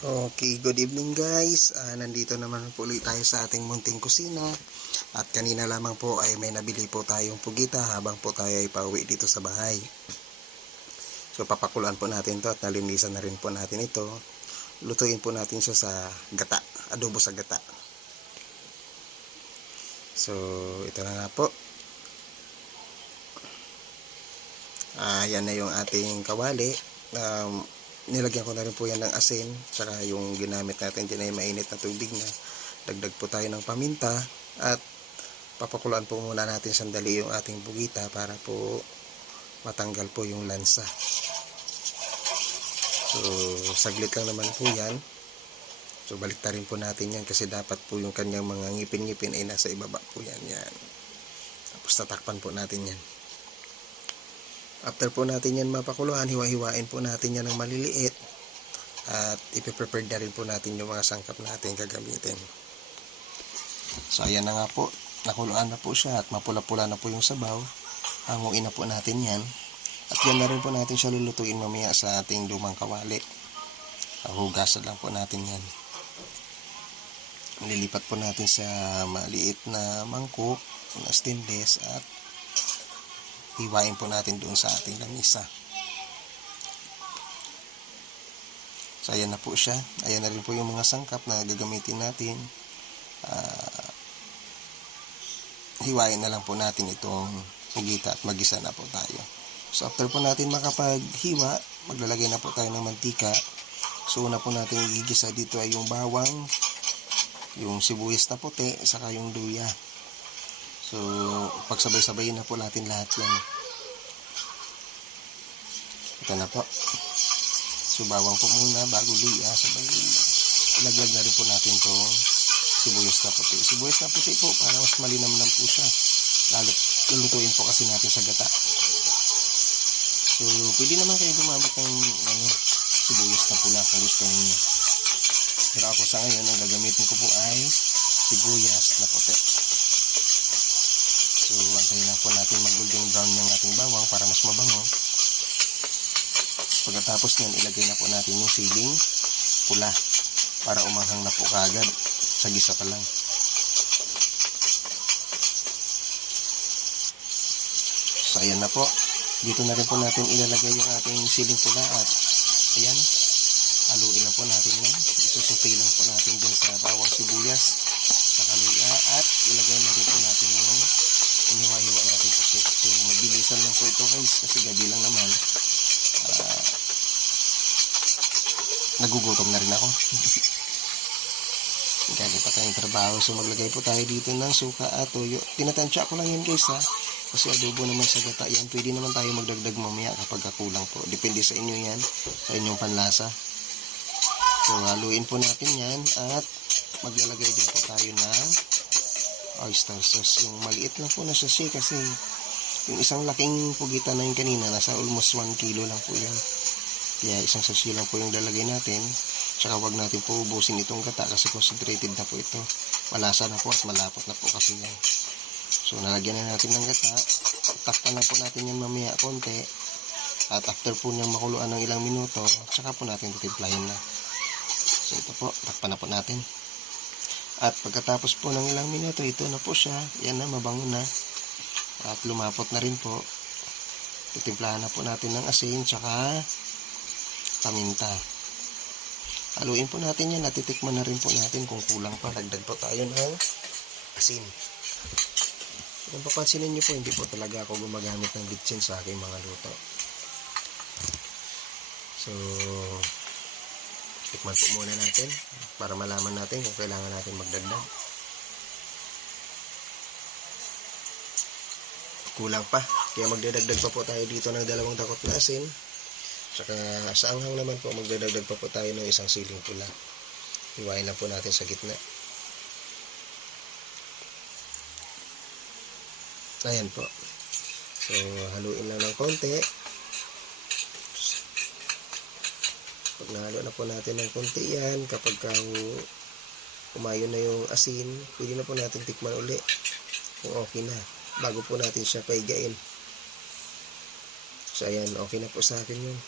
Okay, good evening guys. Nandito naman po ulit tayo sa ating munting kusina. At kanina lamang po ay may nabili po tayong pugita habang po tayo ay pauwi dito sa bahay. So papakuluan po natin to at nalinisan na rin po natin ito. Lutuin po natin siya sa gata, adobo sa gata. So ito na nga po. Yan na yung ating kawali. Nilagyan ko na rin po yan ng asin, saka yung ginamit natin din ay mainit na tubig na. Dagdag po tayo ng paminta at papakuluan po muna natin sandali yung ating bugita para po matanggal po yung lansa. So saglit lang naman po yan. So baliktarin po natin yan kasi dapat po yung kanyang mga ngipin-ngipin ay nasa ibaba po yan. Tapos tatakpan po natin yan. After po natin yan mapakuluan, hiwa-hiwain po natin yan ng maliliit at ipiprepare na rin po natin yung mga sangkap natin gagamitin. So ayan na nga po, nakuluan na po siya at mapula-pula na po yung sabaw. Hanguin na po natin yan at yan na rin po natin siya lulutuin mamaya sa ating lumang kawali. Hugasan lang po natin yan. Nililipat po natin sa maliit na mangkok na stainless at hiwain po natin doon sa ating lamisa. So ayan na po siya. Ayan na rin po yung mga sangkap na gagamitin natin. Hiwain na lang po natin itong pugita at magisa na po tayo. So after po natin makapaghiwa, maglalagay na po tayo ng mantika. So una po natin igigisa dito ay yung bawang, yung sibuyas na puti, saka yung luya. So, pagsabay-sabayin na po natin lahat yan. Ito na po. So, bawang po muna bago luya. Sabay, ilaglag na rin po natin itong sibuyas na puti. Sibuyas na puti po para mas malinamnam po siya. Lalo, lulutuin po kasi natin sa gata. So, pwede naman kayo gumamit ng sibuyas na pula kung gusto niyo. Pero ako sa ngayon, ang gagamitin ko po ay sibuyas na puti. So, antayin lang po natin mag-golden brown yung ating bawang para mas mabango. Pagkatapos nyan, ilagay na po natin yung siling pula para umanghang na po kaagad sa gisa pa lang. So, ayan na po. Dito na rin po natin ilalagay yung ating siling pula at ayan, haluin na po natin yan. Isusutay lang po natin dun sa bawang sibuyas sa kaluya at ilagay na rin po natin yung iniwa-hiwa natin po. So mabilisan lang po ito guys kasi gabi lang naman. Nagugutom na rin ako. Galing pa tayong trabaho. So maglagay po tayo dito ng suka at toyo. Tinatansya ko lang yan guys ha. Kasi adobo naman sa gata yan. Pwede naman tayo magdagdag mamaya kapag kulang po. Depende sa inyo yan. Sa inyong panlasa. So haluin po natin yan at maglalagay din po tayo ng oyster sauce. Yung maliit lang po na sachet kasi yung isang laking pugita na yung kanina nasa almost 1 kilo lang po yan. Kaya isang sachet lang po yung lalagay natin. Tsaka wag natin po ubusin itong gata kasi concentrated na po ito. Malasa na po at malapot na po kasi yan. So nalagyan na natin ng gata. Takpan na po natin yan mamaya konti. At after po niyang makuluan ng ilang minuto, tsaka po natin titimplahin na. So ito po, takpan na po natin. At pagkatapos po ng ilang minuto, ito na po siya. Yan na, mabango na. At lumapot na rin po. Titimplahan na po natin ng asin, tsaka paminta. Haluin po natin yan. Natitikman na rin po natin kung kulang pa. Dagdag po tayo ng asin. Kung papansinin nyo po, hindi po talaga ako gumagamit ng bitchin sa aking mga luto. So, tikman po muna natin para malaman natin kung kailangan natin magdagdag. Kulang pa. Kaya magdadagdag pa po tayo dito ng 2 dakot na asin. Saka sa anghang naman po magdadagdag pa po tayo ng isang siling pula. Hiwain lang po natin sa gitna. Ayan po. So haluin lang ng konti. Pag nahalo na po natin ng konti yan, kapag umayo na yung asin, pwede na po natin tikman uli kung okay na bago po natin siya paigain. So ayan, okay na po sa akin yun.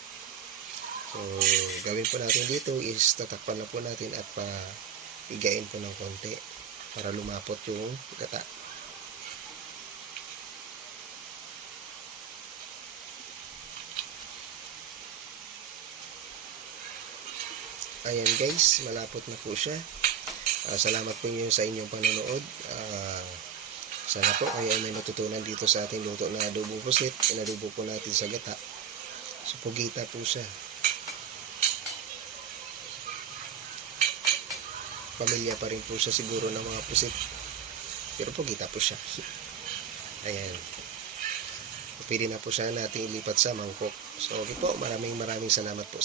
So, gawin po natin dito is tatakpan na po natin at igain po ng konti para lumapot yung gata. Ayan guys, malapot na po siya. Salamat po niyo sa inyong panonood. Sana po kayo ay may natutunan dito sa ating luto na adobo pusit. Inadobo po natin sa gata. So, pugita po siya. Pamilya pa rin po siya siguro ng mga pusit. Pero pugita po siya. Ayan. Pwede na po siya natin ilipat sa mangkok. So, okay po. Maraming salamat po.